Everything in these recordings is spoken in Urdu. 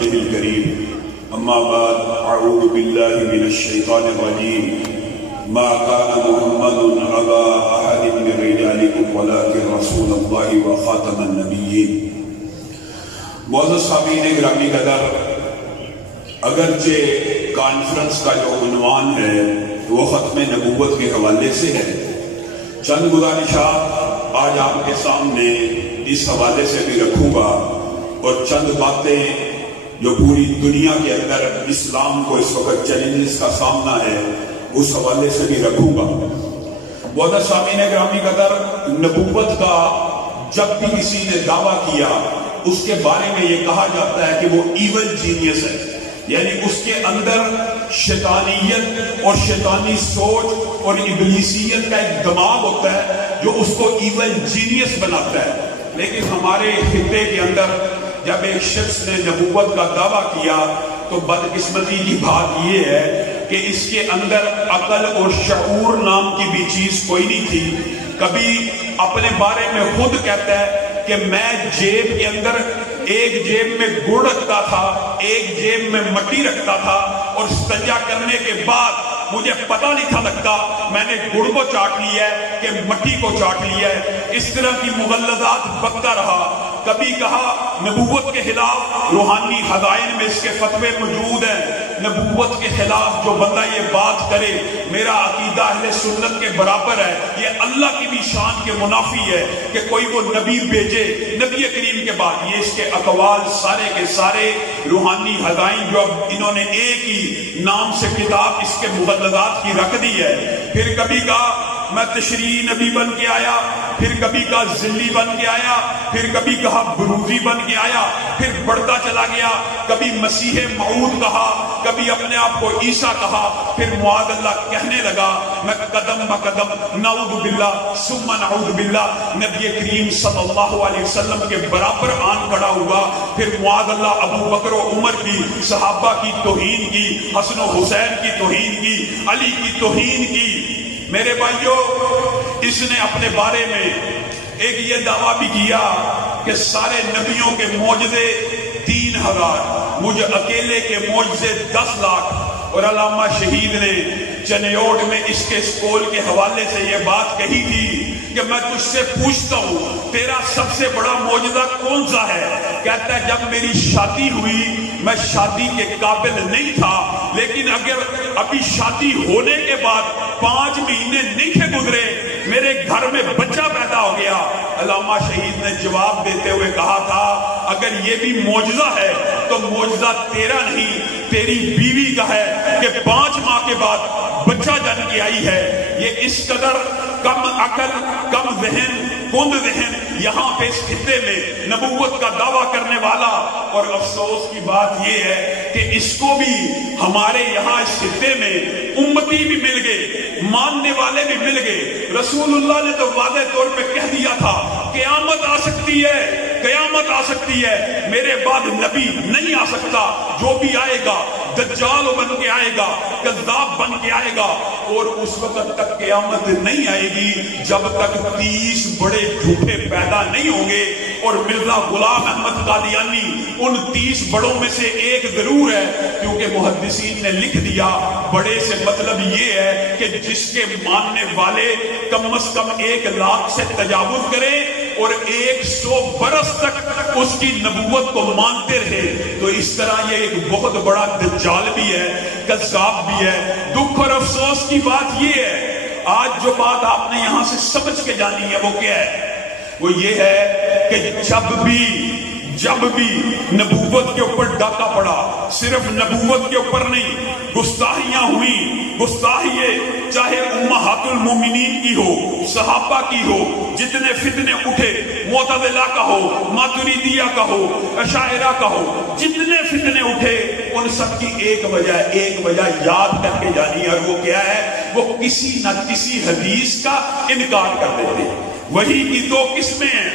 الكريم اما بعد اعوذ بالله من الشيطان الرجيم ما كان محمد ابا احد من رجالكم ولكن رسول الله وخاتم النبيين. معزز سامعین گرامی قدر، اگرچہ کانفرنس کا جو عنوان ہے وہ ختم نبوت کے حوالے سے ہے، چند گزارشات آج آپ کے سامنے اس حوالے سے بھی رکھوں گا اور چند باتیں جو پوری دنیا کے اندر اسلام کو اس وقت چیلنجز کا سامنا ہے اس حوالے سے بھی رکھوں گا. معزز سامعین گرامی قدر، نبوت کا جب بھی کسی نے دعویٰ کیا اس کے بارے میں یہ کہا جاتا ہے کہ وہ ایول جینیس ہے، یعنی اس کے اندر شیطانیت اور شیطانی سوچ اور ابلیسیت کا ایک دماغ ہوتا ہے جو اس کو ایول جینیس بناتا ہے. لیکن ہمارے خطے کے اندر جب ایک شخص نے نبوت کا دعویٰ کیا تو بدقسمتی کی بات یہ ہے کہ اس کے اندر عقل اور شعور نام کی بھی چیز کوئی نہیں تھی. کبھی اپنے بارے میں خود کہتا ہے کہ میں جیب کے اندر ایک جیب میں گڑ رکھتا تھا، ایک جیب میں مٹی رکھتا تھا، اور استنجا کرنے کے بعد مجھے پتہ نہیں تھا لگتا میں نے گڑ کو چاٹ لیا ہے کہ مٹی کو چاٹ لیا ہے. اس طرح کی مغلظات بکتا رہا. کبھی کہا نبوت کے خلاف روحانی خزائن میں اس کے فتوے موجود ہیں، نبوت کے خلاف جو بندہ یہ بات کرے میرا عقیدہ اہل سنت کے برابر ہے، یہ اللہ کی بھی شان کے منافی ہے کہ کوئی وہ نبی بھیجے نبی کریم کے بعد. یہ اس کے اقوال سارے کے سارے روحانی خزائن جو اب انہوں نے ایک ہی نام سے کتاب اس کے مغلظات کی رکھ دی ہے. پھر کبھی کہا میں تشریعی نبی بن کے آیا، پھر کبھی کہا ذلی بن کے آیا، پھر کبھی کہا بروزی بن کے آیا، پھر بڑھتا چلا گیا. کبھی مسیح موعود کہا، کبھی اپنے آپ کو عیسیٰ کہا، پھر معاذ اللہ کہنے لگا میں قدم بقدم نعوذ باللہ ثم نعوذ باللہ نبی کریم صلی اللہ علیہ وسلم کے برابر آن کھڑا ہوا. پھر معاذ اللہ ابو بکر و عمر کی، صحابہ کی توہین کی، حسن و حسین کی توہین کی، علی کی توہین کی. میرے بھائیوں، اس نے اپنے بارے میں ایک یہ دعویٰ بھی کیا کہ سارے نبیوں کے معجزے 3000، مجھے اکیلے کے معجزے 10 لاکھ. اور علامہ شہید نے چنیوٹ میں اس کے اسکول کے حوالے سے یہ بات کہی تھی کہ میں تجھ سے پوچھتا ہوں تیرا سب سے بڑا معجزہ کون سا ہے؟ کہتا ہے جب میری شادی ہوئی میں شادی کے قابل نہیں تھا، لیکن اگر ابھی شادی ہونے کے بعد 5 مہینے نہیں تھے گزرے میرے گھر میں بچہ پیدا ہو گیا. علامہ شہید نے جواب دیتے ہوئے کہا تھا اگر یہ بھی معجزہ ہے تو معجزہ تیرا نہیں تیری بیوی کا ہے کہ 5 ماہ کے بعد بچہ جن کے آئی ہے. یہ اس قدر کم عقل، کم ذہن، کند ذہن یہاں پہ اس خطے میں نبوت کا دعویٰ کرنے والا. اور افسوس کی بات یہ ہے کہ اس کو بھی ہمارے یہاں اس خطے میں امتی بھی مل گئے، ماننے والے بھی مل گئے. رسول اللہ نے تو واضح طور پہ کہہ دیا تھا قیامت آ سکتی ہے، قیامت آ سکتی ہے، میرے بعد نبی نہیں آ سکتا، جو بھی آئے گا دجال بن کے آئے گا، کذاب بن کے آئے گا. اور اس وقت تک قیامت نہیں آئے گی جب تک 30 بڑے جھوٹے پیدا نہیں ہوں گے. اور مرزا غلام احمد قادیانی ان 30 بڑوں میں سے ایک ضرور ہے، کیونکہ محدثین نے لکھ دیا بڑے سے مطلب یہ ہے کہ جس کے ماننے والے کم از کم 1 لاکھ سے تجاوز کریں اور 100 برس تک اس کی نبوت کو مانتے رہے. تو اس طرح یہ ایک بہت بڑا دجال بھی ہے، کذاب بھی ہے. دکھ اور افسوس کی بات یہ ہے آج جو بات آپ نے یہاں سے سمجھ کے جانی ہے وہ کیا ہے؟ وہ یہ ہے کہ جب بھی نبوت کے اوپر ڈاکہ پڑا، صرف نبوت کے اوپر نہیں، گستاخیاں ہوئی، گستاخی چاہے امہات المومنین کی ہو، صحابہ کی ہو، جتنے فتنے اٹھے، معتزلہ کا ہو، ماتریدیہ کا ہو، اشاعرہ کا ہو، جتنے فتنے اٹھے ان سب کی ایک وجہ یاد کر کے جانی ہے. اور وہ کیا ہے؟ وہ کسی نہ کسی حدیث کا انکار کر دیتے. وحی کی 2 قسمیں ہیں.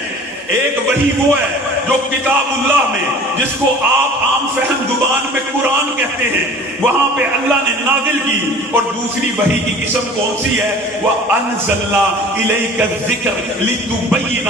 ایک وحی وہ ہے جو کتاب اللہ میں، جس کو آپ عام فہم زبان میں قرآن کہتے ہیں، وہاں پہ اللہ نے نازل کی. اور دوسری وحی کی قسم کون سی ہے؟ وَأَنزَلْنَا إِلَيْكَ الذِّكْرَ لِتُبَيِّنَ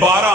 12।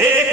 1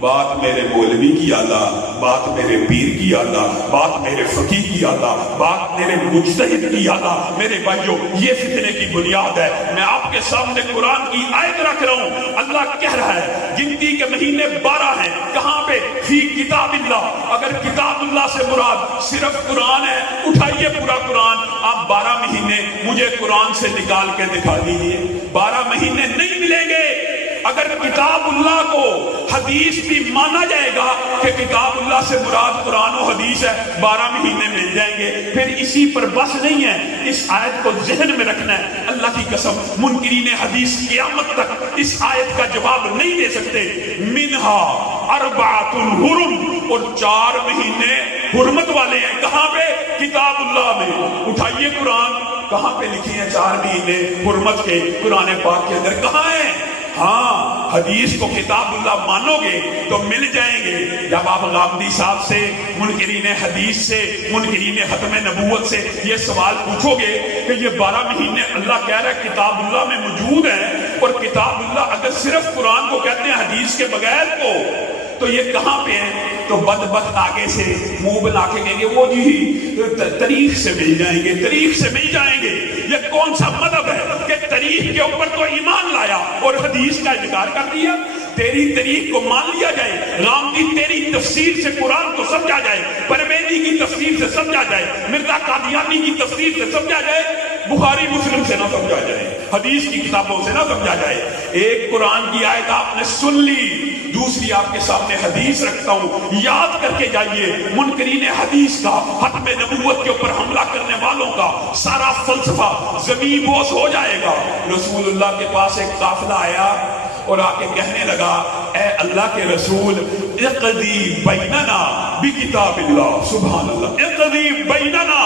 بات میرے مولوی کی آلہ، بات میرے پیر کی آلہ، بات میرے فقیہ کی آلہ، بات میرے مجتہد کی آلہ۔ میرے بھائیوں، یہ فتنے کی بنیاد ہے۔ میں آپ کے سامنے قرآن کی آیت رکھ رہا ہوں، اللہ کہہ رہا ہے گنتی کے مہینے 12 ہیں۔ کہاں پہ؟ فی کتاب اللہ۔ اگر کتاب اللہ سے مراد صرف قرآن ہے، اٹھائیے پورا قرآن، آپ 12 مہینے مجھے قرآن سے نکال کے دکھا دیجیے۔ 12 مہینے نہیں ملیں گے۔ اگر کتاب اللہ کو حدیث بھی مانا جائے گا کہ کتاب اللہ سے مراد قرآن و حدیث ہے، 12 مہینے مل جائیں گے۔ پھر اسی پر بس نہیں ہے، اس آیت کو ذہن میں رکھنا ہے۔ اللہ کی قسم، منکرین حدیث قیامت تک اس آیت کا جواب نہیں دے سکتے۔ منہا اربعۃ حرم، اور 4 مہینے حرمت والے ہیں۔ کہاں پہ؟ کتاب اللہ میں۔ اٹھائیے قرآن، کہاں پہ لکھی ہیں 4 مہینے حرمت کے؟ قرآن پاک کے اندر کہاں ہیں؟ ہاں، حدیث کو کتاب اللہ مانو گے تو مل جائیں گے۔ جب آپ غامدی صاحب سے، منکرین حدیث سے، منکرین ختم نبوت سے یہ سوال پوچھو گے کہ یہ 12 مہینے اللہ کہہ رہا ہے کتاب اللہ میں موجود ہیں، اور کتاب اللہ اگر صرف قرآن کو کہتے ہیں حدیث کے بغیر کو، تو یہ کہاں پہ ہیں؟ تو بدبخت آگے سے منہ بنا کے کہیں گے وہ جی تاریخ سے مل جائیں گے، تاریخ سے مل جائیں گے۔ یہ کون سا مذہب ہے کہ تاریخ کے اوپر تو ایمان لایا اور حدیث کا انکار کر دیا؟ تیری تاریخ کو مان لیا جائے، غامدی تیری تفسیر سے قرآن کو سمجھا جائے، پرویزی کی تفسیر سے سمجھا جائے، مرزا قادیانی کی تفسیر سے سمجھا جائے، بخاری مسلم سے نہ سمجھا جائے، حدیث کی کتابوں سے نہ سمجھا جائے۔ ایک قرآن کی آیت آپ نے سن لی، دوسری آپ کے سامنے حدیث رکھتا ہوں، یاد کر کے جائیے۔ منکرین حدیث کا، ختم نبوت کے اوپر حملہ کرنے والوں کا سارا فلسفہ زمین بوس ہو جائے گا۔ رسول اللہ کے پاس ایک قافلہ آیا اور آ کے کہنے لگا، اے اللہ کے رسول، اقضی بیننا بکتاب اللہ۔ سبحان اللہ، اقضی بیننا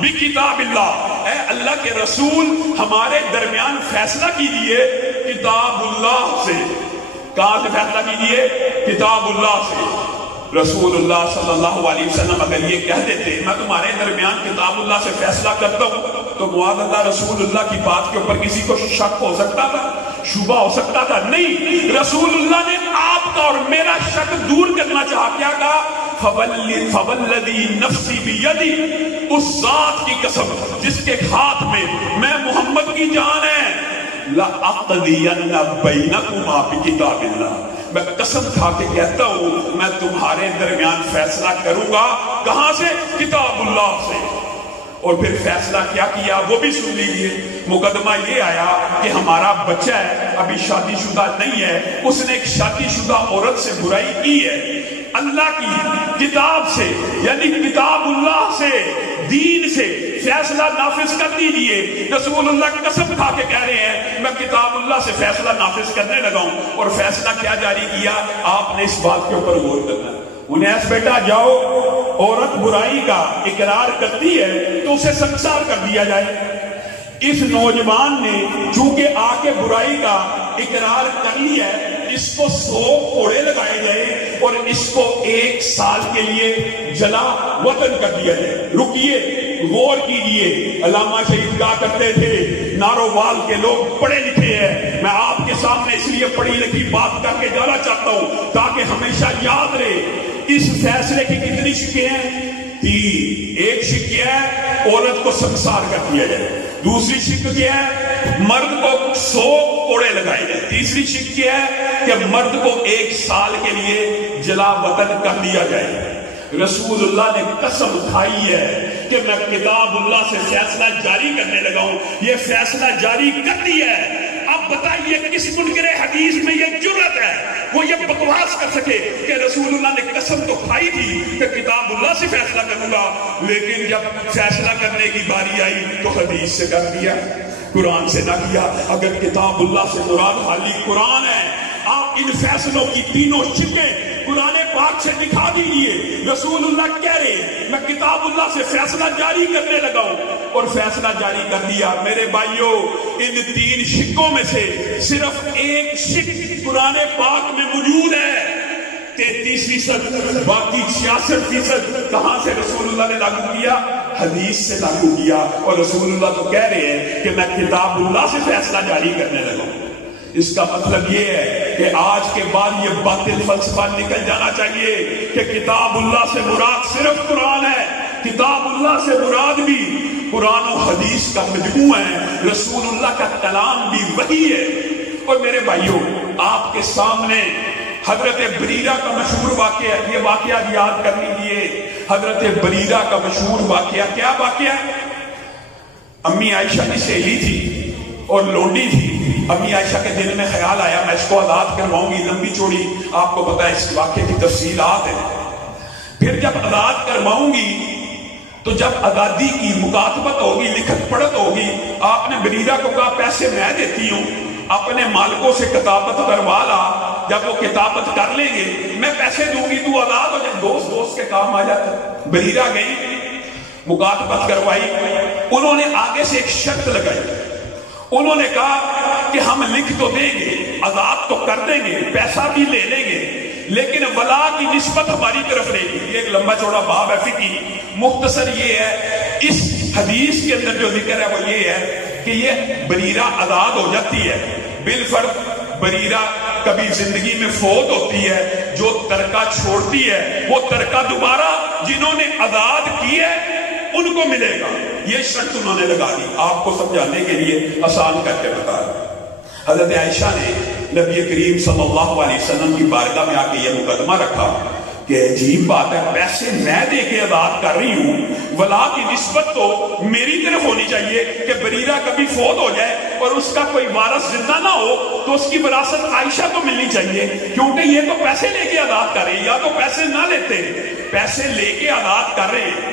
بکتاب اللہ۔ اے اللہ کے رسول، ہمارے درمیان فیصلہ کیجئے کتاب اللہ سے۔ کہاں سے فیصلہ کیجئے؟ کتاب اللہ سے۔ رسول اللہ صلی اللہ علیہ وسلم اگر یہ کہہ دیتے میں تمہارے درمیان کتاب اللہ سے فیصلہ کرتا ہوں، تو معاذ اللہ رسول اللہ کی بات کے اوپر کسی کو شک ہو سکتا تھا، شبہ ہو سکتا تھا؟ نہیں، رسول اللہ نے آپ کا اور میرا شک دور کرنا چاہا۔ کیا کہا؟ فوالذی نفسی بیدی، اس ذات کی قسم جس کے ہاتھ میں محمد کی جان ہے، لَأَقْضِيَنَّ بَيْنَكُمَا بِكِتَابِ اللَّهِ، میں قسم کھا کے کہتا ہوں میں تمہارے درمیان فیصلہ کروں گا۔ کہاں سے؟ کتاب اللہ سے۔ اور پھر فیصلہ کیا کیا وہ بھی سن لیجیے۔ مقدمہ یہ آیا کہ ہمارا بچہ ہے، ابھی شادی شدہ نہیں ہے، اس نے ایک شادی شدہ عورت سے برائی کی ہے۔ اللہ کی کتاب سے، یعنی کتاب اللہ سے، دین سے فیصلہ نافذ کر دیجئے۔ رسول اللہ قسم کھا کے کہہ رہے ہیں میں کتاب اللہ سے فیصلہ نافذ کرنے لگا ہوں۔ اور فیصلہ کیا جاری کیا؟ آپ نے اس بات کے اوپر غور کرنا ہے۔ انیس بیٹا جاؤ، عورت برائی کا اقرار کرتی ہے تو اسے سنسار کر دیا جائے۔ اس نوجوان نے چونکہ آ کے برائی کا اقرار کر لیا ہے، اس کو 100 کوڑے لگائے گئے اور اس کو 1 سال کے لیے جلا وطن کر دیا جائے۔ رکیے، غور کیجئے۔ علامہ شہید کہا کرتے تھے نارووال کے لوگ پڑھے لکھے ہیں، میں آپ کے سامنے اس لیے پڑھی لکھی بات کر کے جانا چاہتا ہوں تاکہ ہمیشہ یاد رہے۔ اس فیصلے کی کتنی شکیں ہیں؟ 3۔ ایک شک کیا ہے؟ عورت کو سنسار کر دیا جائے۔ دوسری شک کیا ہے؟ مرد کو 100 کوڑے لگائے جائے۔ تیسری شک کیا ہے؟ کہ مرد کو 1 سال کے لیے جلا وطن کر دیا جائے۔ رسول اللہ نے قسم کھائی ہے کہ میں کتاب اللہ سے فیصلہ جاری کرنے لگا ہوں، یہ فیصلہ جاری کر دیا ہے۔ اب بتائیے کس منکر حدیث میں یہ جرأت ہے وہ یہ بکواس کر سکے کہ رسول اللہ نے قسم تو کھائی تھی کہ کتاب اللہ سے فیصلہ کروں گا، لیکن جب فیصلہ کرنے کی باری آئی تو حدیث سے کر دیا، قرآن سے نہ کیا۔ اگر کتاب اللہ سے مراد خالی قرآن ہے، آپ ان فیصلوں کی تینوں شکیں قرآن پاک سے دکھا دیجئے۔ رسول اللہ کہہ رہے میں کتاب اللہ سے فیصلہ جاری کرنے لگا ہوں اور فیصلہ جاری کر دیا۔ میرے بھائیوں، ان 3 شکوں میں سے صرف ایک شک قرآن پاک میں موجود ہے، 33%، باقی 66% کہاں سے رسول اللہ نے لاگو کیا؟ حدیث سے لاگو کیا۔ اور رسول اللہ تو کہہ رہے ہیں کہ میں کتاب اللہ سے فیصلہ جاری کرنے لگا ہوں۔ اس کا مطلب یہ ہے کہ آج کے بعد یہ باطل فلسفہ نکل جانا چاہیے کہ کتاب اللہ سے مراد صرف قرآن ہے، کتاب اللہ سے مراد بھی قرآن و حدیث کا مجموعہ ہے، رسول اللہ کا کلام بھی وہی ہے۔ اور میرے بھائیوں، آپ کے سامنے حضرت بریرہ کا مشہور واقعہ، یہ واقعہ یاد کر لیجیے، حضرت بریرہ کا مشہور واقعہ۔ کیا واقعہ؟ امی عائشہ کی سہیلی تھی اور لونڈی تھی۔ امی عائشہ کے دل میں خیال آیا میں اس کو آزاد کرواؤں گی، لمبی چوڑی آپ کو پتا ہے اس واقعے کی تفصیلات ہیں۔ پھر جب آزاد کرواؤں گی تو جب آزادی کی مکاتبت ہوگی، لکھت پڑھت ہوگی، آپ نے بریرہ کو کہا پیسے میں دیتی ہوں، اپنے مالکوں سے کتابت کروا لا، جب وہ کتابت کر لیں گے میں پیسے دوں گی، تو آزاد ہو جائے۔ دوست کے کام آ جاتا۔ بریرہ گئی، مکاتبت کروائی، انہوں نے آگے سے ایک شرط لگائی، انہوں نے کہا کہ ہم لکھ تو دیں گے، آزاد تو کر دیں گے، پیسہ بھی لے لیں گے، لیکن ولا کی نسبت ہماری طرف رہے گی۔ یہ ایک لمبا چوڑا باب ہے فقہی، مختصر یہ ہے، اس حدیث کے اندر جو ذکر ہے وہ یہ ہے کہ یہ بریرہ آزاد ہو جاتی ہے، بالفرض بریرہ کبھی زندگی میں فوت ہوتی ہے، جو ترکہ چھوڑتی ہے وہ ترکہ دوبارہ جنہوں نے آزاد کی ہے ان کو ملے گا۔ یہ شرط انہوں نے لگا دی، آپ کو سمجھانے کے لیے آسان کر کے بتا رہا۔ حضرت عائشہ نے نبی کریم صلی اللہ علیہ وسلم کی بارگاہ میں آ کے یہ مقدمہ رکھا کہ عجیب بات ہے، پیسے میں دے کے آزاد کر رہی ہوں، ولا کی نسبت تو میری طرف ہونی چاہیے کہ بریرہ کبھی فوت ہو جائے اور اس کا کوئی وارث زندہ نہ ہو تو اس کی وراثت عائشہ کو ملنی چاہیے، کیونکہ یہ تو پیسے لے کے آزاد کر رہے ہیں، یا تو پیسے نہ لیتے، پیسے لے کے آزاد کر رہے ہیں۔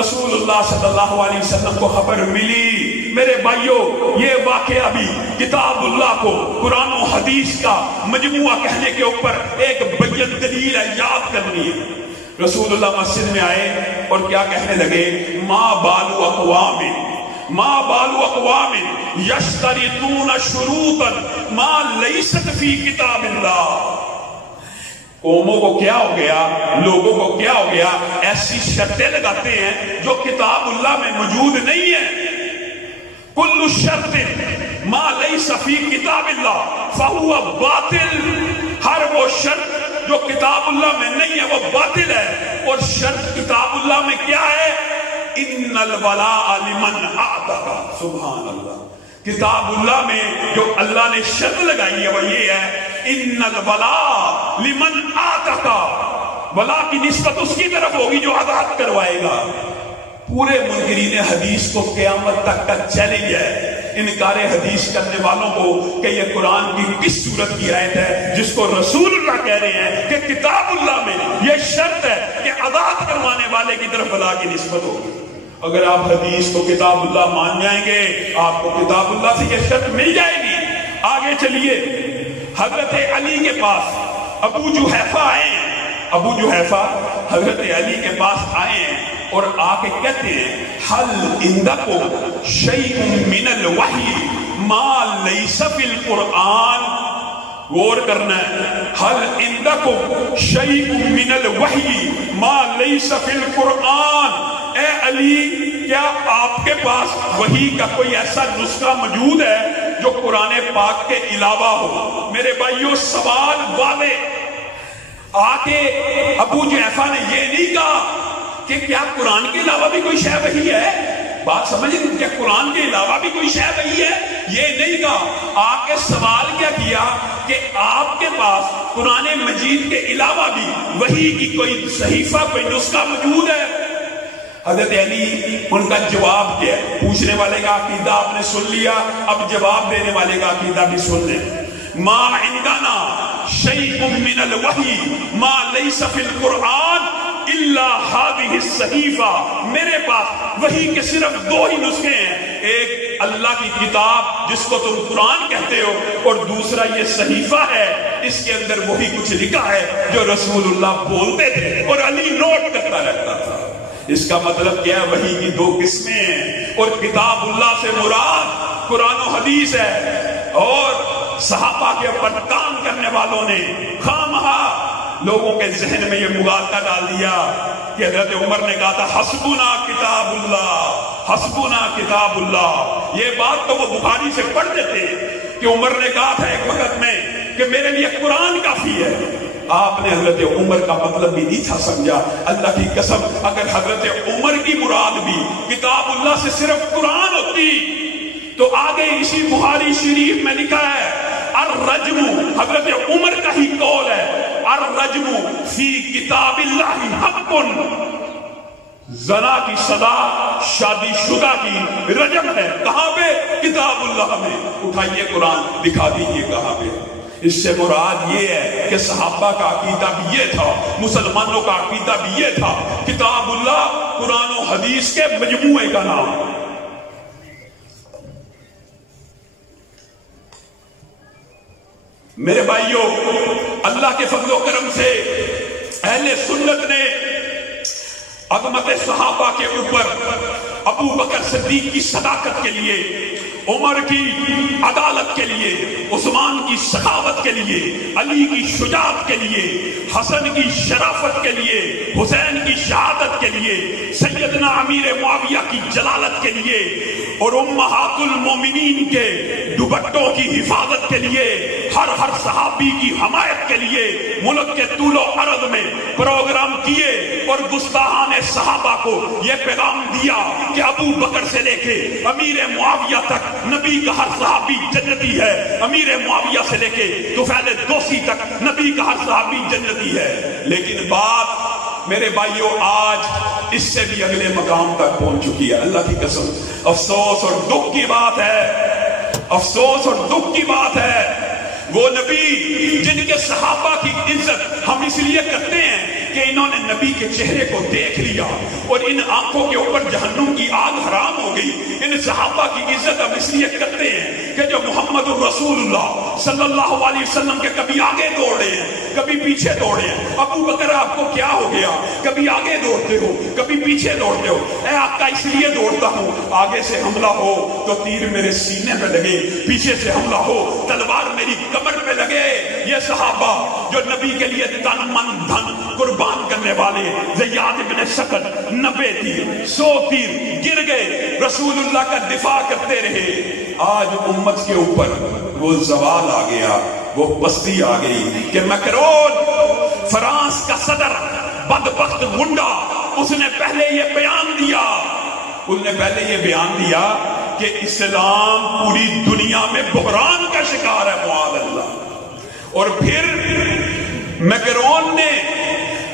رسول اللہ صلی اللہ علیہ وسلم کو خبر ملی۔ میرے بھائیوں، یہ واقعہ بھی کتاب اللہ کو قرآن و حدیث کا مجموعہ کہنے کے اوپر ایک بیان دلیل ہے، یاد کرنی ہے۔ رسول اللہ مسجد میں آئے اور کیا کہنے لگے؟ ما بالو اقوام یشترطون شروطا ما لیست فی کتاب اللہ۔ قوموں کو کیا ہو گیا، لوگوں کو کیا ہو گیا، ایسی شرطیں لگاتے ہیں جو کتاب اللہ میں موجود نہیں ہے۔ کل شرط ما لیس فی کتاب اللہ فہو باطل، ہر وہ شرط جو کتاب اللہ میں نہیں ہے وہ باطل ہے۔ اور شرط کتاب اللہ میں کیا ہے؟ ان الولاء لمن اعتق، سبحان اللہ۔ کتاب اللہ میں جو اللہ نے شرط لگائی ہے وہ یہ ہے، ان الولاء لمن اعتق، ولا کی نسبت اس کی طرف ہوگی جو آزاد کروائے گا۔ پورے منکرین حدیث کو قیامت تک کا چیلنج ہے، انکار حدیث کرنے والوں کو، کہ یہ قرآن کی کس صورت کی آیت ہے جس کو رسول اللہ کہہ رہے ہیں کہ کتاب اللہ میں یہ شرط ہے کہ آزاد کروانے والے کی طرف ولا کی نسبت ہوگی۔ اگر آپ حدیث کو کتاب اللہ مان جائیں گے آپ کو کتاب اللہ سے یہ شرط مل جائے گی۔ آگے چلیے، حضرت علی کے پاس ابو جحیفہ آئے ہیں، ابو جحیفہ حضرت علی کے پاس آئے ہیں اور آ کے کہتے ہیں حل عندکم شیء من الوحی ما لیس فی القرآن۔ غور کرنا ہے، حل عندکم شیء من الوحی ما لیس فی القرآن۔ اے علی، کیا آپ کے پاس وحی کا کوئی ایسا نسخہ موجود ہے جو قرآن پاک کے علاوہ ہو؟ میرے بھائیوں، سوال واضح۔ آکے ابو جحیفہ نے یہ نہیں کہا کہ کیا قرآن کے علاوہ بھی کوئی شے وحی ہے، بات سمجھیں، کیا قرآن کے علاوہ بھی کوئی شے وحی ہے، یہ نہیں کہا۔ آکے سوال کیا کیا کہ آپ کے پاس قرآن مجید کے علاوہ بھی وحی کی کوئی صحیفہ، کوئی نسخہ موجود ہے؟ حضرت علی ان کا جواب کیا ہے؟ پوچھنے والے کا عقیدہ آپ نے سن لیا، اب جواب دینے والے کا عقیدہ بھی سن لیں۔ ما عندنا شیء من الوحی ما لیس فی القرآن الا هذه الصحیفہ۔ میرے پاس وحی کے صرف دو ہی نسخے ہیں، ایک اللہ کی کتاب جس کو تم قرآن کہتے ہو، اور دوسرا یہ صحیفہ ہے، اس کے اندر وہی کچھ لکھا ہے جو رسول اللہ بولتے تھے اور علی نوٹ کرتا رہتا تھا۔ اس کا مطلب کیا ہے؟ وحی کی دو قسمیں ہیں، اور کتاب اللہ سے مراد قرآن و حدیث ہے۔ اور صحابہ کے اوپر کام کرنے والوں نے خواہ لوگوں کے ذہن میں یہ مغالطہ ڈال دیا کہ حضرت عمر نے کہا تھا حسبنا کتاب اللہ، حسبنا کتاب اللہ۔ یہ بات تو وہ بخاری سے پڑھتے تھے کہ عمر نے کہا تھا ایک وقت میں کہ میرے لیے قرآن کافی ہے. آپ نے حضرت عمر کا مطلب بھی نہیں تھا سمجھا. اللہ کی قسم اگر حضرت عمر کی مراد بھی کتاب اللہ سے صرف قرآن ہوتی تو آگے اسی بخاری شریف میں لکھا ہے الرجم، حضرت عمر کا ہی قول ہے، الرجم فی کتاب اللہ حق. زنا کی سزا شادی شدہ کی رجم ہے. کہاں پہ؟ کتاب اللہ میں. اٹھائیے قرآن دکھا دیجیے کہاں پہ. اس سے مراد یہ ہے کہ صحابہ کا عقیدہ بھی یہ تھا، مسلمانوں کا عقیدہ بھی یہ تھا. کتاب اللہ قرآن و حدیث کے مجموعے کا نام. میرے بھائیوں، اللہ کے فضل و کرم سے اہل سنت نے عظمت صحابہ کے اوپر ابو بکر صدیق کی صداقت کے لیے، عمر کی عدالت کے لیے، عثمان کی سخاوت کے لیے، علی کی شجاعت کے لیے، حسن کی شرافت کے لیے، حسین کی شہادت کے لیے، سیدنا امیر معاویہ کی جلالت کے لیے اور امہات المومنین کے دوپٹوں کی حفاظت کے لیے، ہر صحابی کی حمایت کے لیے ملک کے طول و عرض میں پروگرام کیے اور گستاحان صحابہ کو یہ پیغام دیا کہ ابو بکر سے لے کے امیر معاویہ تک نبی کا ہر صحابی جنتی ہے. امیر معاویہ سے لے کے طفیل دوسی تک نبی کا ہر صحابی جنتی ہے. لیکن بات میرے بھائیوں آج اس سے بھی اگلے مقام تک پہنچ چکی ہے. اللہ کی قسم افسوس اور دکھ کی بات ہے، افسوس اور دکھ کی بات ہے. وہ نبی جن کے صحابہ کی عزت ہم اس لیے کرتے ہیں کہ انہوں نے نبی کے چہرے کو دیکھ لیا اور ان آنکھوں کے اوپر جہنم کی آگ حرام ہو گئی. ان صحابہ کی عزت ہم اس لیے کرتے ہیں کہ جو محمد الرسول اللہ صلی اللہ علیہ وسلم کے کبھی آگے دوڑے ہیں کبھی پیچھے دوڑے ہیں. ابو بکر آپ کو کیا ہو گیا؟ کبھی آگے دوڑتے ہو کبھی پیچھے دوڑتے ہو. اے آقا اس لیے دوڑتا ہوں آگے سے حملہ ہو تو تیر میرے سینے پہ لگے، پیچھے سے حملہ ہو تلوار میری کمر پہ لگے. یہ صحابہ جو نبی کے لیے تن من دھن قربان کرنے والے، زیاد بن سکن 90 تیر 100 تیر گر گئے، رسول اللہ کا دفاع کرتے رہے. آج امت کے اوپر وہ زوال آ گیا، وہ پستی آ گئی کہ میکرون فرانس کا صدر بدبخت منڈا اس نے پہلے یہ بیان دیا، اس نے پہلے یہ بیان دیا کہ اسلام پوری دنیا میں بحران کا شکار ہے معاذ اللہ. اور پھر میکرون نے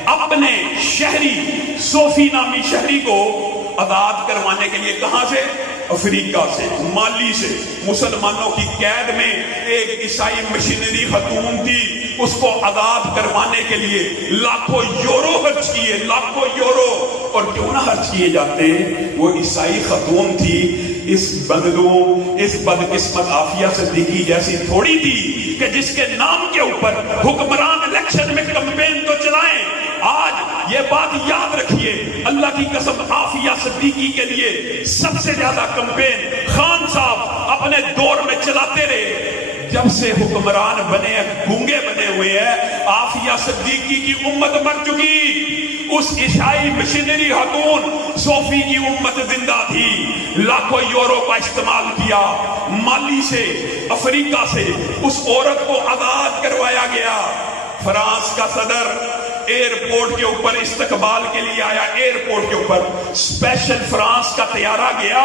اپنے شہری صوفی نامی شہری کو آزاد کروانے کے لیے کہاں سے؟ افریقہ سے، مالی سے. مسلمانوں کی قید میں ایک عیسائی مشینری خاتون تھی، اس کو آزاد کروانے کے لیے لاکھوں یورو خرچ کیے، لاکھوں یورو. اور کیوں نہ خرچ کیے جاتے؟ وہ عیسائی خاتون تھی، اس بدلوں اس بدقسمت عافیہ صدیقی جیسی تھوڑی تھی کہ جس کے نام کے اوپر حکمران الیکشن میں کمپین تو چلائیں. آج یہ بات یاد رکھیے، اللہ کی قسم عافیہ صدیقی کے لیے سب سے زیادہ کمپین خان صاحب اپنے دور میں چلاتے رہے. جب سے حکمران بنے گونگے بنے ہوئے ہیں، عافیہ صدیقی کی امت مر چکی. اس عیسائی مشینری خاتون صوفی کی امت زندہ تھی. لاکھوں یورو کا استعمال کیا، مالی سے افریقہ سے اس عورت کو آزاد کروایا گیا. فرانس کا صدر ایئرپورٹ کے اوپر استقبال کے لیے آیا، ایئرپورٹ کے اوپر اسپیشل فرانس کا طیارہ گیا،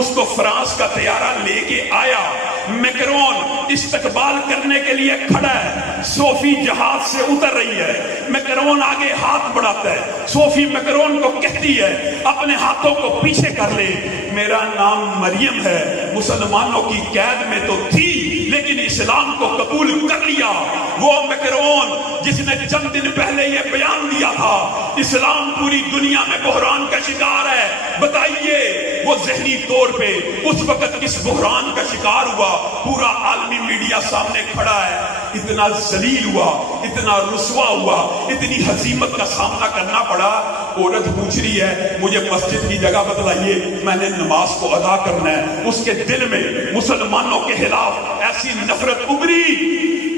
اس کو فرانس کا طیارہ لے کے آیا. میکرون استقبال کرنے کے لیے کھڑا ہے، صوفی جہاز سے اتر رہی ہے، میکرون آگے ہاتھ بڑھاتا ہے. صوفی میکرون کو کہتی ہے اپنے ہاتھوں کو پیچھے کر لے، میرا نام مریم ہے، مسلمانوں کی قید میں تو تھی لیکن اسلام کو قبول کر لیا. وہ میکرون جس نے چند دن پہلے یہ بیان دیا تھا اسلام پوری دنیا میں بحران کا شکار ہے، بتائیے وہ ذہنی طور پہ اس وقت کس بحران کا شکار ہوا؟ پورا عالمی میڈیا سامنے کھڑا ہے. اتنا ذلیل ہوا، اتنا رسوا ہوا، اتنی ہزیمت کا سامنا کرنا پڑا. عورت پوچھ رہی ہے مجھے مسجد کی جگہ بتلائیے، میں نے نماز کو ادا کرنا ہے. اس کے دل میں مسلمانوں کے خلاف ایسی نفرت ابری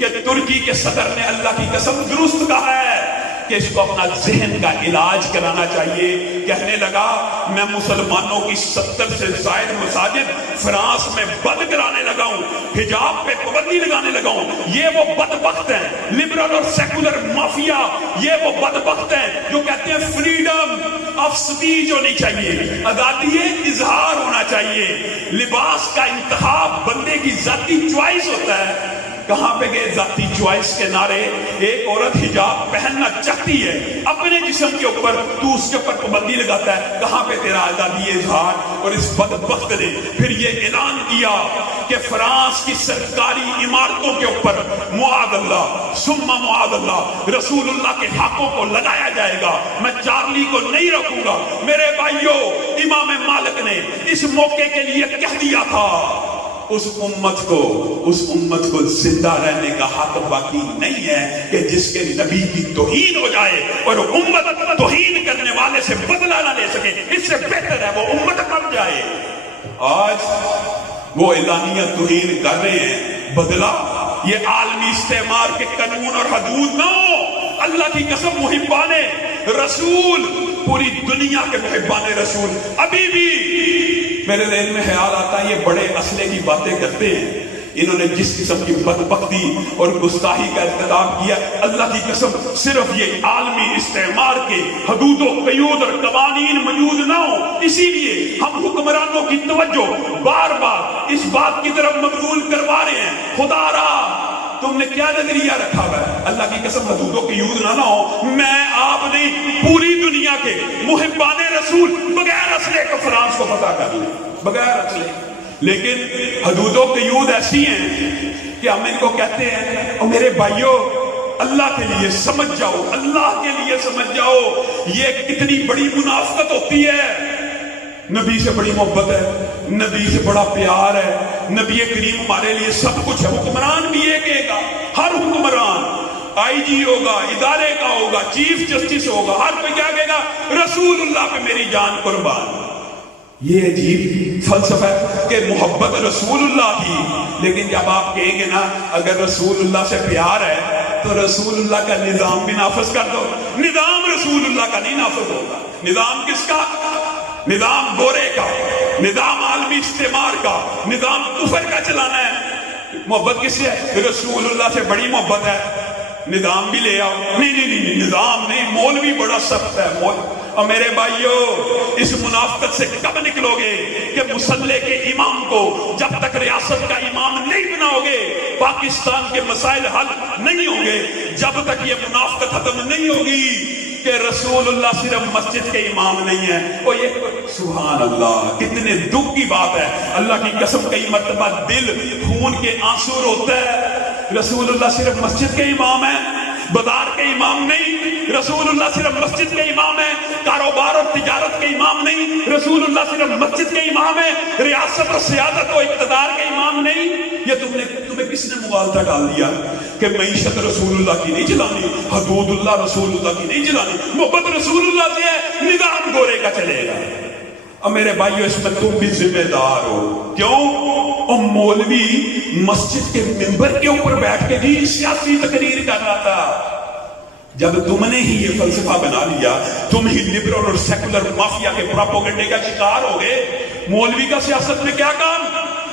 کہ ترکی کے صدر نے اللہ کی قسم درست کہا ہے کہ اس کو اپنا ذہن کا علاج کرانا چاہیے. کہنے لگا میں مسلمانوں کی 70 سے زائد مساجد فرانس میں بند کرانے لگا ہوں, حجاب پہ پابندی لگانے لگا ہوں. یہ وہ بدبخت ہیں لبرل اور سیکولر مافیا, یہ وہ بدبخت ہیں جو کہتے ہیں فریڈم آف سپیچ ہونی چاہیے, آزادی اظہار ہونا چاہیے, لباس کا انتخاب بندے کی ذاتی چوائس ہوتا ہے. کہاں پہ گئے ذاتی چوائس کے نعرے؟ ایک عورت حجاب پہننا چاہتی ہے اپنے جسم کے اوپر, تو اس کے اوپر پابندی لگاتا ہے. کہاں پہ تیرا آزادی اظہار؟ اور اس بدبخت نے پھر یہ اعلان کیا کہ فرانس کی سرکاری عمارتوں کے اوپر معاذ اللہ ثم معاذ اللہ رسول اللہ کے حقوں کو لگایا جائے گا. میں چارلی کو نہیں رکھوں گا. میرے بھائیوں, امام مالک نے اس موقع کے لیے کہہ دیا تھا اس امت کو زندہ رہنے کا حق باقی نہیں ہے کہ جس کے نبی کی توہین ہو جائے اور امت توہین کرنے والے سے بدلہ نہ لے سکے. اس سے بہتر ہے وہ امت مر جائے. آج وہ اعلانیہ توہین کر رہے ہیں, بدلہ یہ عالمی استعمار کے قانون اور حدود نہ ہو. اللہ کی قسم محبان رسول, پوری دنیا کے محبان رسول ابھی بھی میرے ذہن میں خیال آتا ہے یہ بڑے اسلحے کی باتیں کرتے ہیں. انہوں نے جس قسم کی بدبختی اور گستاخی کا ارتکاب کیا, اللہ کی قسم صرف یہ عالمی استعمار کے حدود و قیود اور قوانین موجود نہ ہو, اسی لیے ہم حکمرانوں کی توجہ بار بار اس بات کی طرف مبذول کروا رہے ہیں. خدا را تم نے کیا نظریہ رکھا ہوا ہے؟ اللہ کی قسم حدود و قیود نہ ہو. میں آپ نہیں, پوری دنیا کے محبان رسول بغیر اسلحے کو فرانس کو فتح کر لیں, بغیر اسلحے. لیکن حدود و قیود ایسی ہیں کہ ہم ان کو کہتے ہیں اور میرے بھائیوں اللہ کے لیے سمجھ جاؤ, اللہ کے لیے سمجھ جاؤ یہ کتنی بڑی منافقت ہوتی ہے. نبی سے بڑی محبت ہے, نبی سے بڑا پیار ہے, نبی کریم ہمارے لیے سب کچھ ہے. حکمران بھی یہ کہے گا, ہر حکمران آئی جی ہوگا, ادارے کا ہوگا, چیف جسٹس ہوگا, ہر کوئی کیا کہے گا رسول اللہ پہ میری جان قربان. یہ عجیب فلسفہ ہے کہ محبت رسول اللہ کی, لیکن جب آپ کہیں گے نا اگر رسول اللہ سے پیار ہے تو رسول اللہ کا نظام بھی نافذ کر دو. نظام رسول اللہ کا نہیں نافذ ہوگا. نظام کس کا؟ نظام گورے کا, نظام عالمی استعمار کا, نظام کفر کا چلانا ہے. محبت کس سے ہے؟ رسول اللہ سے بڑی محبت ہے. نظام بھی لے آؤ. نہیں, نظام نہیں, مولوی بڑا سخت ہے. اور میرے بھائیوں اس منافقت سے کب نکلو گے کہ مسلح کے امام کو جب تک ریاست کا امام نہیں بناؤ گے پاکستان کے مسائل حل نہیں ہوں گے. جب تک یہ منافقت ختم نہیں ہوگی کہ رسول اللہ صرف مسجد کے امام نہیں ہے. اور یہ سبحان اللہ کتنے دکھ کی بات ہے. اللہ کی قسم کئی مرتبہ دل خون کے آنسو روتا ہے. رسول اللہ صرف مسجد کے امام ہے, بازار کے امام نہیں. رسول اللہ صرف مسجد کے امام ہے, کاروبار اور تجارت کے امام نہیں. رسول اللہ صرف مسجد کے امام ہے, ریاست اور سیاست و اقتدار کے امام نہیں. یہ تمہیں کس نے مغالطہ ڈال دیا کہ معیشت رسول اللہ کی نہیں چلانی, حدود اللہ رسول اللہ کی نہیں چلانی, محبت رسول اللہ سے ہے, نظام گورے کا چلے گا. اور میرے بھائیو اس میں تم بھی ذمہ دار ہو. کیوں؟ اور مولوی مسجد کے ممبر کے اوپر بیٹھ کے بھی سیاسی تقریر کر رہا تھا. جب تم نے ہی یہ فلسفہ بنا لیا, تم ہی لبرل اور سیکولر مافیا کے پراپوگنڈے کا شکار ہو گئے. مولوی کا سیاست میں کیا کام؟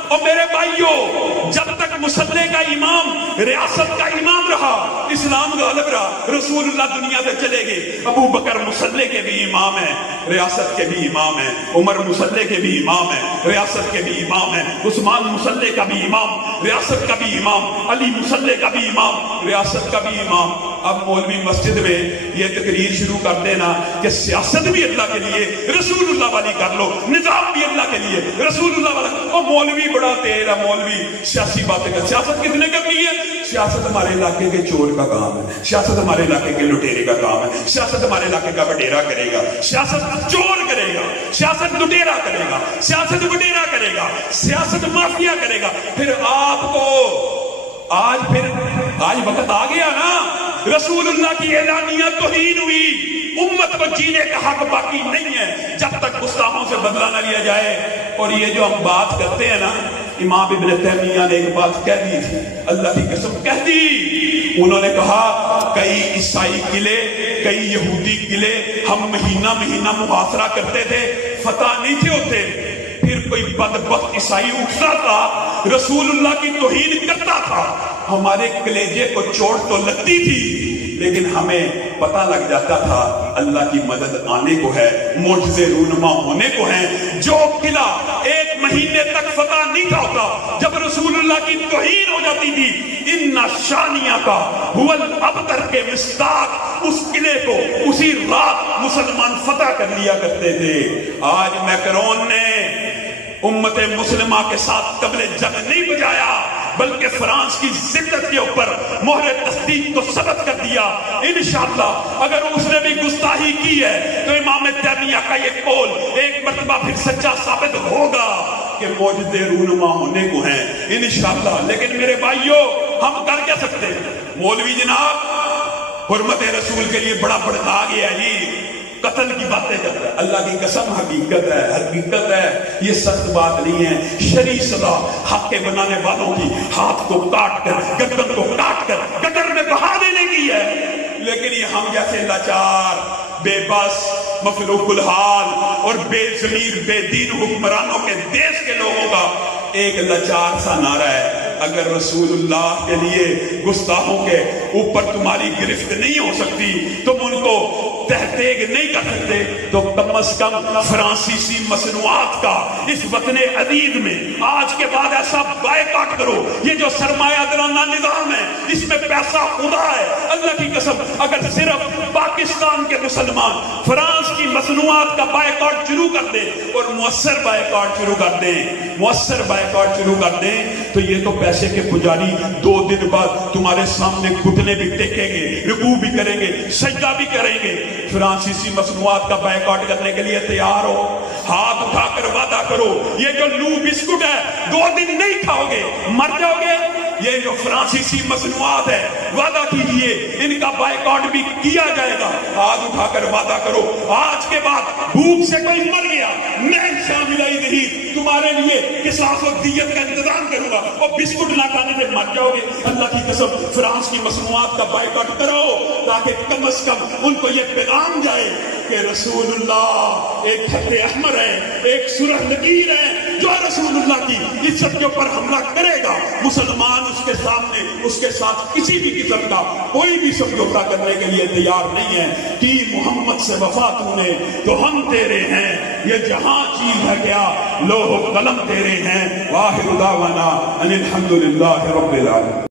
اور میرے بھائیوں جب تک مسلح کا امام ریاست کا امام رہا اسلام غالب رہا. رسول اللہ دنیا سے چلے گئے. ابو بکر مسلح کے بھی امام ہیں, ریاست کے بھی امام ہیں. عمر مسلح کے بھی امام ہیں, ریاست کے بھی امام ہیں. عثمان مسلح کا بھی امام, ریاست کا بھی امام. علی مسلح کا بھی امام, ریاست کا بھی امام. اب مولوی مسجد میں یہ تقریر شروع کر دینا کہ سیاست بھی اللہ کے لیے رسول اللہ والی کر لو, نظام بھی اللہ کے لیے رسول اللہ والا. اور مولوی بڑا تیز ہے, مولوی سیاسی باتیں کر. سیاست کس نے کرنی ہے؟ سیاست ہمارے علاقے کے چور کا کام ہے, سیاست ہمارے علاقے کے لٹیرے کا کام ہے, سیاست ہمارے علاقے کا وڈیرا کرے گا, سیاست چور کرے گا, سیاست لٹیرا کرے گا, سیاست وڈیرا کرے گا, سیاست مافیا کرے گا. پھر آپ کو آج وقت آ گیا نا, رسول اللہ کی اعلانیہ توہین ہوئی, امت کو جینے کا حق باقی نہیں ہے جب تک گستاخوں سے بدلہ نہ لیا جائے. اور یہ جو ہم بات کرتے ہیں نا امام ابن تیمیہ نے ایک بات کہہ دی تھی، اللہ کی قسم کہہ دی، انہوں نے کہا کئی عیسائی قلعے، کئی یہودی قلعے ہم مہینہ مہینہ محاصرہ کرتے تھے، فتح نہیں تھے ہوتے، پھر کوئی بدبخت عیسائی اٹھتا تھا، رسول اللہ کی توہین کرتا تھا، ہمارے کلیجے کو چوٹ تو لگتی تھی لیکن ہمیں پتہ لگ جاتا تھا اللہ کی مدد آنے کو ہے، معجزے رونما ہونے کو ہیں۔ جو قلعہ ایک مہینے تک فتح نہیں تھا ہوتا، جب رسول اللہ کی توہین ہو جاتی تھی، ان شانیہ کا هو الابتر کے مصداق اس قلعے کو اسی رات مسلمان فتح کر لیا کرتے تھے۔ آج میکرون نے امت مسلمہ کے ساتھ طبل جنگ نہیں بجایا بلکہ فرانس کی ذلت کے اوپر مہر تصدیق کو ثبت کر دیا۔ انشاءاللہ اگر اس نے بھی گستاخی کی ہے تو امام تیمیہ کا یہ قول ایک مرتبہ پھر سچا ثابت ہوگا کہ معجزے رونما ہونے کو ہیں انشاءاللہ۔ لیکن میرے بھائیوں، ہم کر کیا سکتے ہیں؟ مولوی جناب حرمت رسول کے لیے بڑا بڑھا گیا ہے جی، قتل کی باتیں کرتا ہے، اللہ کی قسم حقیقت ہے، یہ سخت بات نہیں ہے، شرعی سزا حق کے بنانے والوں کی ہاتھ کو کاٹ کر، گردن کو کاٹ کر گٹر میں بہا دینے کی ہے۔ لیکن یہ ہم جیسے لاچار، بے بس، مفلوق الحال اور بے ضمیر بے دین حکمرانوں کے دیش کے لوگوں کا ایک لاچار سا نعرہ ہے، اگر رسول اللہ کے لیے گستاخوں کے اوپر تمہاری گرفت نہیں ہو سکتی، تم ان کو تحقیق نہیں کر سکتے، تو کم از کم فرانسیسی مصنوعات کا اس وطن عزیز میں آج کے بعد ایسا بائیکاٹ کرو۔ یہ جو سرمایہ دارانہ نظام ہے اس میں پیسہ خدا ہے، اللہ کی قسم اگر صرف پاکستان کے مسلمان فرانس کی مصنوعات کا بائیکاٹ شروع کر دیں اور مؤثر بائیکاٹ شروع کر دیں تو یہ تو پیسے کے پجاری 2 دن بعد تمہارے سامنے گھٹنے بھی ٹیکیں گے، رکوع بھی کریں گے، سجدہ بھی کریں گے۔ فرانسیسی مصنوعات کا بائیکاٹ کرنے کے لیے تیار ہو، ہاتھ اٹھا کر وعدہ کرو، یہ جو لو بسکٹ ہے 2 دن نہیں کھاؤ گے، مر جاؤ گے۔ یہ جو فرانسیسی مصنوعات ہے وعدہ کیجئے ان کا بائیکاٹ بھی کیا جائے گا، ہاتھ اٹھا کر وعدہ کرو۔ آج کے بعد بھوک سے کوئی مر گیا، میں شامل نہیں تمہارے لیے قصاص و دیت کا انتظام کروں گا، اور بسکٹ نہ کھانے سے مر جاؤ گے۔ اللہ کی قسم فرانس کی مصنوعات کا بائیکاٹ کرو تاکہ کم از کم ان کو یہ پیغام جائے کہ رسول اللہ ایک خط احمر ہے، ایک سرخ لکیر ہے، جو رسول اللہ کی عزت کے اوپر حملہ کرے گا مسلمان اس کے سامنے اس کے ساتھ کسی بھی قسم کا کوئی بھی سمجھوتا کرنے کے لیے تیار نہیں ہے۔ کہ محمد سے وفا تو نے تو ہم تیرے ہیں، یہ جہاں چیز ہے کیا لوح و قلم تیرے ہیں۔ واخر دعوانا ان الحمدللہ رب العالمین۔